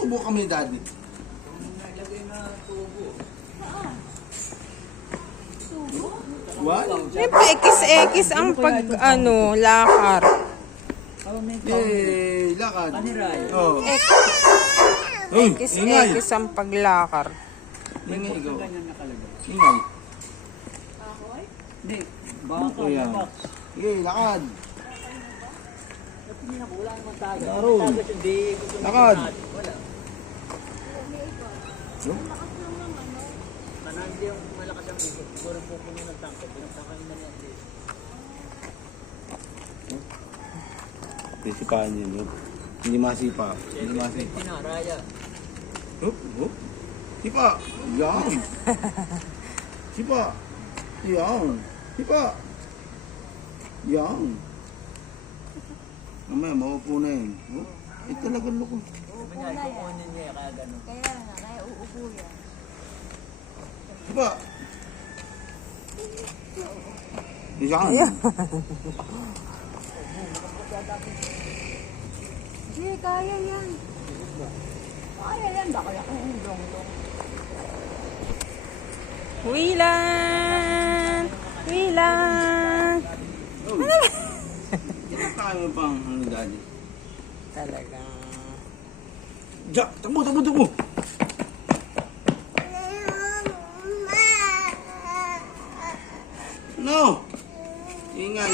subo kami ni Daddy. Naglagay na tubo. What? May pa-ekis-ekis ang lakar. Yay, lakad. Aniray. Oh. Uy, ingay. Ekis-ekis ang paglakar. Ingay ikaw. Ganyan nakalagay. Ingay. Hindi. Baka Ayan. box. Sige, lakad. Ba't hindi na wala naman tayo? Laro. Tagas hindi. Lakad. Wala. Sana hindi yung malakas ang ikot. Siguro pupuno ng tangke. Pinagtangkan na niya. Sisipahan niyo, no? Hindi masipa. Hindi masipa. Tinaraya. Hup, hup. Sipa. Yan. Sipa. Yan. Sipa. Yan. Mamaya, maupo na yun. Hup. Talagang loko. Sabi niya, ikukunin niya kaya gano'n. Kaya nga, kaya uupo yan. Sipa. Yan. Hindi, kaya yan. Kaya yan, baka ako yung dong-dong. Wilan! Wilan! Kinakain mo pang ano, Daddy? Talagang... Diyak! Tabo, tabo, tabo! No! Ingay!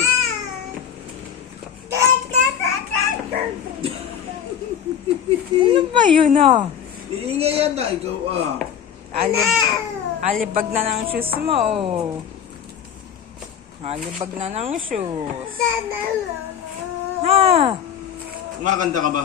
Ano ba yun Iingay yan na, ikaw ah. Alibag na ng shoes mo, oh. Alibag na ng shoes. Ha? Kumakanta ka ba?